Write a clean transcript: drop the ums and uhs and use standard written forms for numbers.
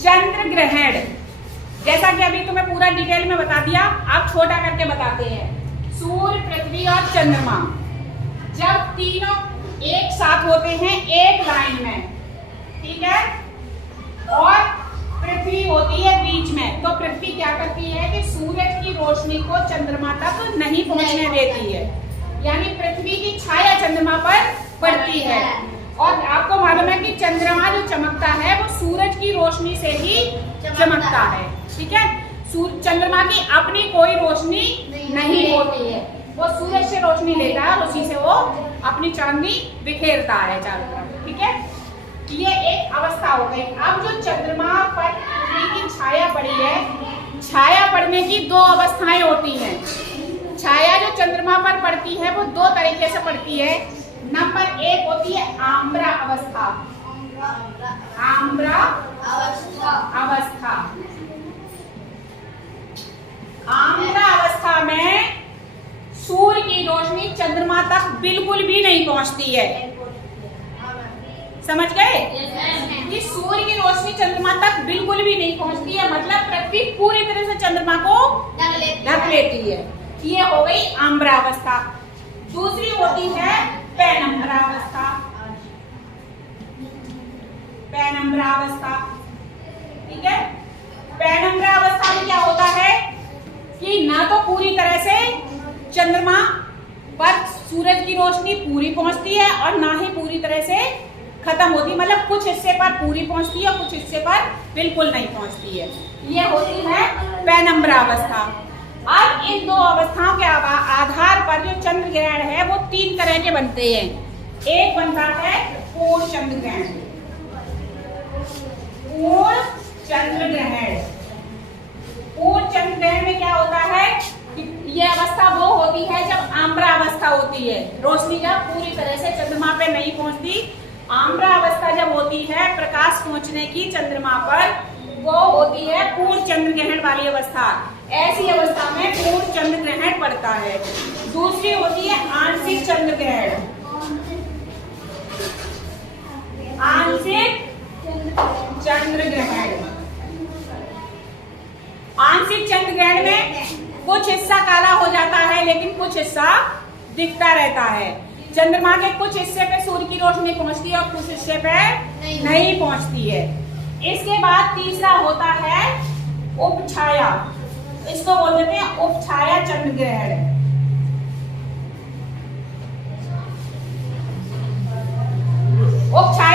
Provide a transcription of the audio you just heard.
चंद्र ग्रहण, जैसा कि अभी तुम्हें पूरा डिटेल में बता दिया, आप छोटा करके बताते हैं। सूर्य, पृथ्वी और चंद्रमा जब तीनों एक साथ होते हैं एक लाइन में, ठीक है, और पृथ्वी होती है बीच में, तो पृथ्वी क्या करती है कि सूरज की रोशनी को चंद्रमा तक नहीं पहुंचने देती है, यानी पृथ्वी की छाया चंद्रमा पर पड़ती है। और आपको मालूम है कि चंद्रमा जो चमकता है वो सूरज की रोशनी से ही चमकता है, ठीक है। चंद्रमा की अपनी कोई रोशनी नहीं होती है, वो सूरज से रोशनी लेता है और उसी से वो अपनी चांदनी बिखेरता है चारों तरफ, ठीक है। ये एक अवस्था हो गई। अब जो चंद्रमा पर पृथ्वी की छाया पड़ी है, छाया पड़ने की दो अवस्थाएं होती हैं। छाया जो चंद्रमा पर पड़ती है वो दो तरीके से पड़ती है। नंबर एक होती है आम्र अवस्था। आम्र अवस्था, आम्र अवस्था में सूर्य की रोशनी चंद्रमा तक बिल्कुल भी नहीं पहुंचती है। समझ गए कि सूर्य की रोशनी चंद्रमा तक बिल्कुल भी नहीं पहुंचती है, मतलब पृथ्वी पूरी तरह से चंद्रमा को ढक लेती है। ये हो गई आम्र अवस्था। दूसरी होती है पेनम्र अवस्था। पेनम्र अवस्था, ठीक है। पेनम्र अवस्था में क्या होता है कि ना तो पूरी तरह से चंद्रमा पर सूरज की रोशनी पूरी पहुंचती है और ना ही पूरी तरह से खत्म होती, मतलब कुछ हिस्से पर पूरी पहुंचती है और कुछ हिस्से पर बिल्कुल नहीं पहुंचती है। ये होती है पेनम्र अवस्था। अब इन दो अवस्थाओं के आधार पर जो चंद्र ग्रहण है वो तीन तरह के बनते हैं। एक बनता है पूर्ण चंद्र ग्रहण। पूर्ण चंद्र ग्रहण, पूर्ण चंद्र ग्रहण में क्या होता है कि ये अवस्था वो होती है जब आम्र अवस्था होती है, रोशनी जब पूरी तरह से चंद्रमा पे नहीं पहुंचती। आम्र अवस्था जब होती है प्रकाश पहुंचने की चंद्रमा पर, वो होती है पूर्ण चंद्र ग्रहण वाली अवस्था। ऐसी अवस्था में पूर्ण चंद्र ग्रहण पड़ता है। दूसरी होती है आंशिक चंद्र ग्रहण। आंशिक चंद्र ग्रहण, आंशिक चंद्र ग्रहण में कुछ हिस्सा काला हो जाता है लेकिन कुछ हिस्सा दिखता रहता है। चंद्रमा के कुछ हिस्से पे सूर्य की रोशनी पहुंचती है और कुछ हिस्से पे नहीं पहुंचती है। इसके बाद तीसरा होता है उपछाया, इसको बोल देते हैं उपछाया चंद्र ग्रहण। उपछाया